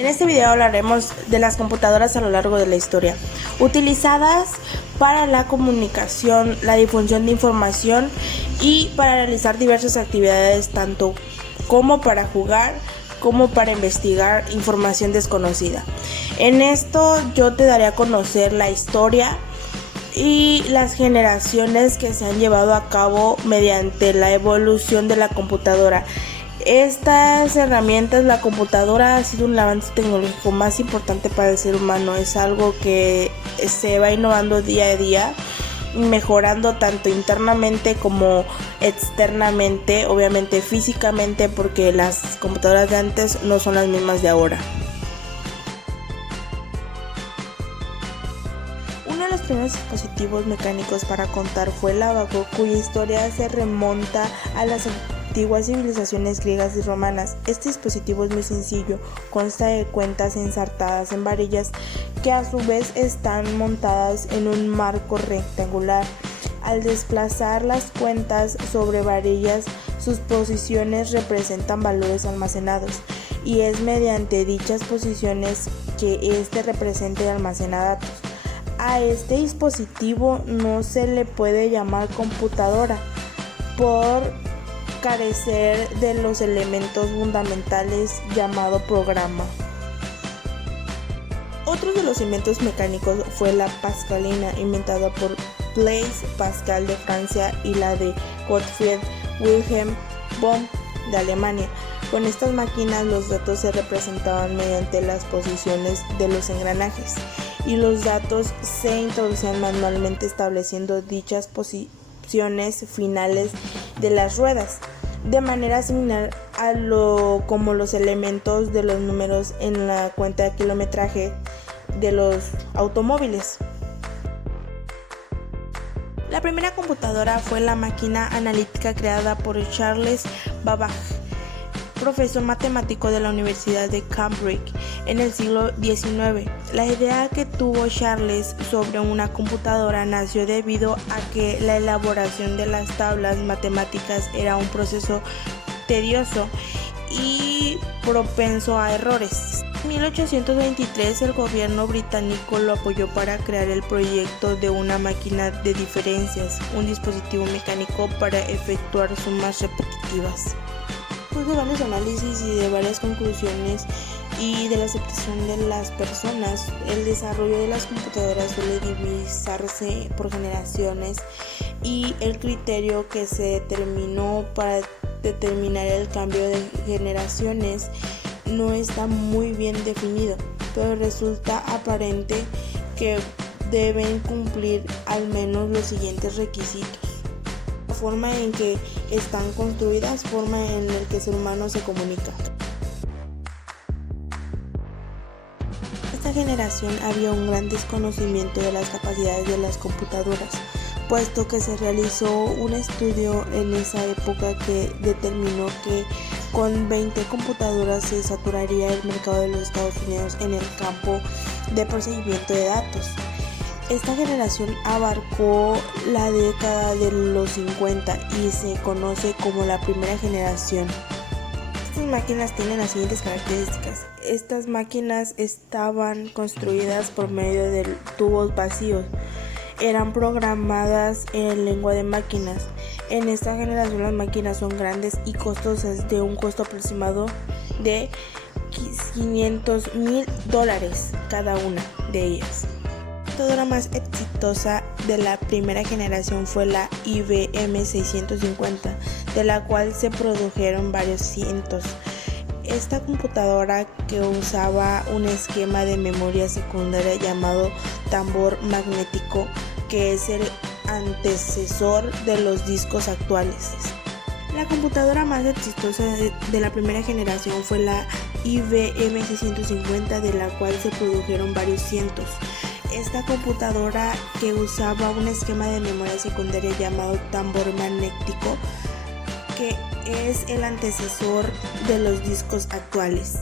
En este video hablaremos de las computadoras a lo largo de la historia, utilizadas para la comunicación, la difusión de información y para realizar diversas actividades, tanto como para jugar como para investigar información desconocida. En esto yo te daré a conocer la historia y las generaciones que se han llevado a cabo mediante la evolución de la computadora. Estas herramientas, la computadora ha sido un avance tecnológico más importante para el ser humano. Es algo que se va innovando día a día, mejorando tanto internamente como externamente, obviamente físicamente, porque las computadoras de antes no son las mismas de ahora. Uno de los primeros dispositivos mecánicos para contar fue el ábaco, cuya historia se remonta a las antiguas civilizaciones griegas y romanas. Este dispositivo es muy sencillo, consta de cuentas ensartadas en varillas que a su vez están montadas en un marco rectangular. Al desplazar las cuentas sobre varillas, sus posiciones representan valores almacenados, y es mediante dichas posiciones que éste representa y almacena datos. A este dispositivo no se le puede llamar computadora por carecer de los elementos fundamentales llamado programa. Otro de los inventos mecánicos fue la pascalina, inventada por Blaise Pascal de Francia y la de Gottfried Wilhelm von de Alemania. Con estas máquinas los datos se representaban mediante las posiciones de los engranajes y los datos se introducían manualmente estableciendo dichas posiciones finales de las ruedas, de manera similar a como los elementos de los números en la cuenta de kilometraje de los automóviles. La primera computadora fue la máquina analítica creada por Charles Babbage, profesor matemático de la Universidad de Cambridge en el siglo XIX. La idea que tuvo Charles sobre una computadora nació debido a que la elaboración de las tablas matemáticas era un proceso tedioso y propenso a errores. En 1823 el gobierno británico lo apoyó para crear el proyecto de una máquina de diferencias, un dispositivo mecánico para efectuar sumas repetitivas. Después de varios análisis y de varias conclusiones y de la aceptación de las personas, el desarrollo de las computadoras suele divisarse por generaciones, y el criterio que se determinó para determinar el cambio de generaciones no está muy bien definido, pero resulta aparente que deben cumplir al menos los siguientes requisitos: la forma en que están construidas, forma en la que el ser humano se comunica. En esta generación había un gran desconocimiento de las capacidades de las computadoras, puesto que se realizó un estudio en esa época que determinó que con 20 computadoras se saturaría el mercado de los Estados Unidos en el campo de procesamiento de datos. Esta generación abarcó la década de los 50 y se conoce como la primera generación. Estas máquinas tienen las siguientes características. Estas máquinas estaban construidas por medio de tubos vacíos. Eran programadas en lengua de máquinas. En esta generación las máquinas son grandes y costosas, de un costo aproximado de $500,000 cada una de ellas. La computadora más exitosa de la primera generación fue la IBM 650, de la cual se produjeron varios cientos. Esta computadora, que usaba un esquema de memoria secundaria llamado tambor magnético, que es el antecesor de los discos actuales. La computadora más exitosa de la primera generación fue la IBM 650, de la cual se produjeron varios cientos. Esta computadora, que usaba un esquema de memoria secundaria llamado tambor magnético, que es el antecesor de los discos actuales.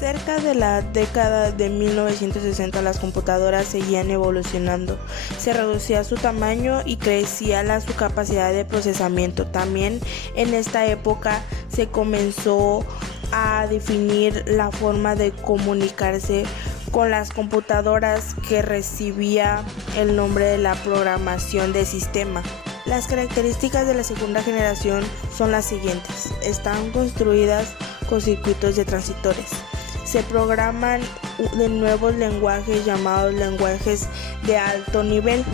Cerca de la década de 1960 las computadoras seguían evolucionando, se reducía su tamaño y crecía su capacidad de procesamiento. También en esta época se comenzó a definir la forma de comunicarse con las computadoras, que recibía el nombre de la programación de sistema. Las características de la segunda generación son las siguientes: están construidas con circuitos de transistores. Se programan de nuevos lenguajes llamados lenguajes de alto nivel.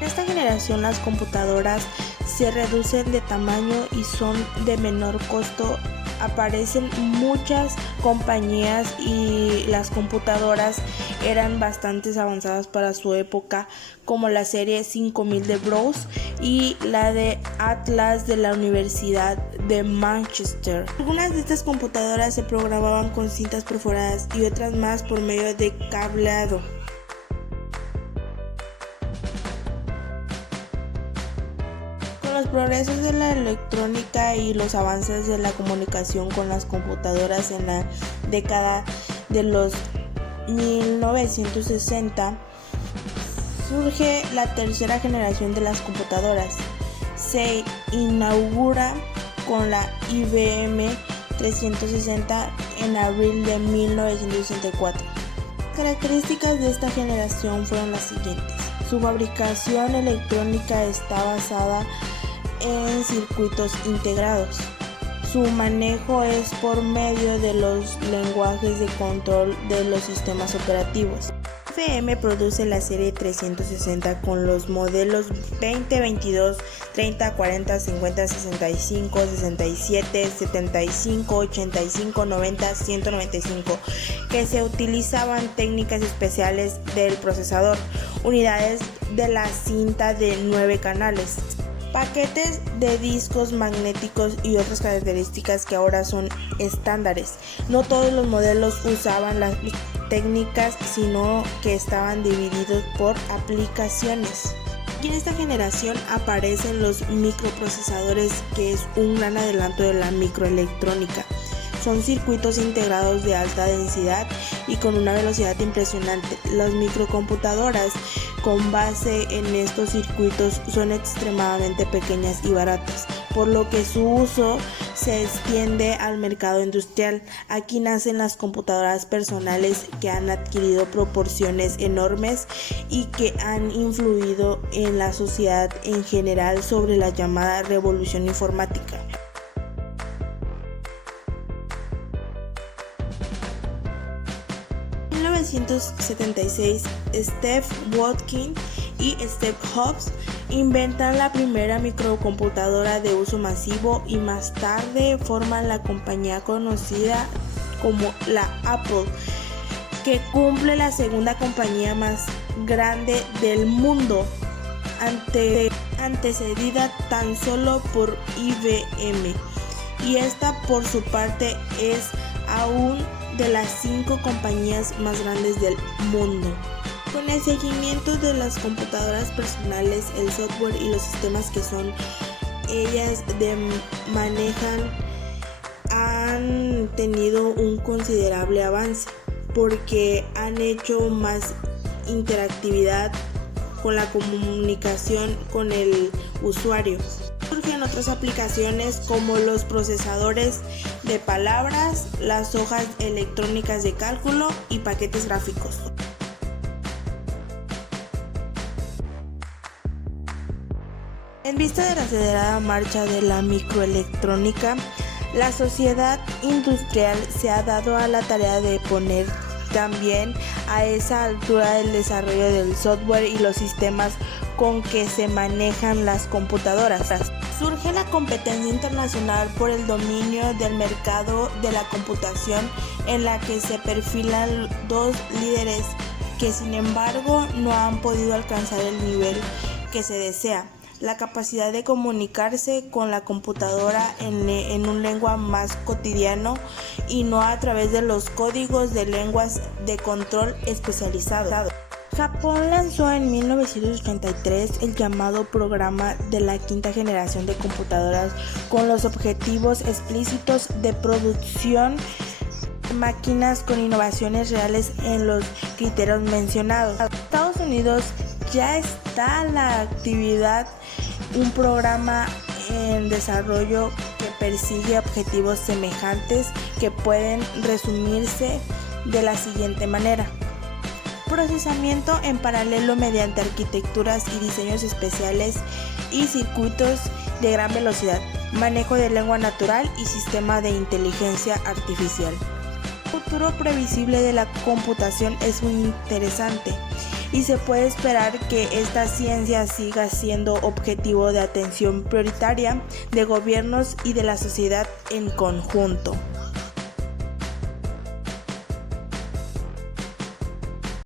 En esta generación las computadoras se reducen de tamaño y son de menor costo. Aparecen muchas compañías y las computadoras eran bastante avanzadas para su época, como la serie 5000 de Bose y la de Atlas de la Universidad de Manchester. Algunas de estas computadoras se programaban con cintas perforadas y otras más por medio de cableado. Los progresos de la electrónica y los avances de la comunicación con las computadoras en la década de los 1960, surge la tercera generación de las computadoras. Se inaugura con la IBM 360 en abril de 1964. Las características de esta generación fueron las siguientes: su fabricación electrónica está basada en circuitos integrados. Su manejo es por medio de los lenguajes de control de los sistemas operativos. IBM produce la serie 360 con los modelos 20, 22, 30, 40, 50, 65, 67, 75, 85, 90, 195, que se utilizaban técnicas especiales del procesador, unidades de la cinta de 9 canales, paquetes de discos magnéticos y otras características que ahora son estándares. No todos los modelos usaban las técnicas, sino que estaban divididos por aplicaciones. Y en esta generación aparecen los microprocesadores, que es un gran adelanto de la microelectrónica. Son circuitos integrados de alta densidad y con una velocidad impresionante. Las microcomputadoras con base en estos circuitos son extremadamente pequeñas y baratas, por lo que su uso se extiende al mercado industrial. Aquí nacen las computadoras personales, que han adquirido proporciones enormes y que han influido en la sociedad en general sobre la llamada revolución informática. En 1976, Steve Watkins y Steve Jobs inventan la primera microcomputadora de uso masivo y más tarde forman la compañía conocida como la Apple, que cumple la segunda compañía más grande del mundo, antecedida tan solo por IBM, y esta por su parte es aún de las 5 compañías más grandes del mundo. Con el seguimiento de las computadoras personales, el software y los sistemas que son ellas manejan han tenido un considerable avance, porque han hecho más interactividad con la comunicación con el usuario. Surgen otras aplicaciones como los procesadores de palabras, las hojas electrónicas de cálculo y paquetes gráficos. En vista de la acelerada marcha de la microelectrónica, la sociedad industrial se ha dado a la tarea de poner también a esa altura el desarrollo del software y los sistemas con que se manejan las computadoras. Surge la competencia internacional por el dominio del mercado de la computación, en la que se perfilan dos líderes que sin embargo no han podido alcanzar el nivel que se desea: la capacidad de comunicarse con la computadora en un lenguaje más cotidiano y no a través de los códigos de lenguas de control especializado. Japón lanzó en 1983 el llamado programa de la quinta generación de computadoras, con los objetivos explícitos de producción máquinas con innovaciones reales en los criterios mencionados. En Estados Unidos ya está la actividad un programa en desarrollo que persigue objetivos semejantes que pueden resumirse de la siguiente manera: procesamiento en paralelo mediante arquitecturas y diseños especiales y circuitos de gran velocidad, manejo de lengua natural y sistema de inteligencia artificial. El futuro previsible de la computación es muy interesante y se puede esperar que esta ciencia siga siendo objetivo de atención prioritaria de gobiernos y de la sociedad en conjunto.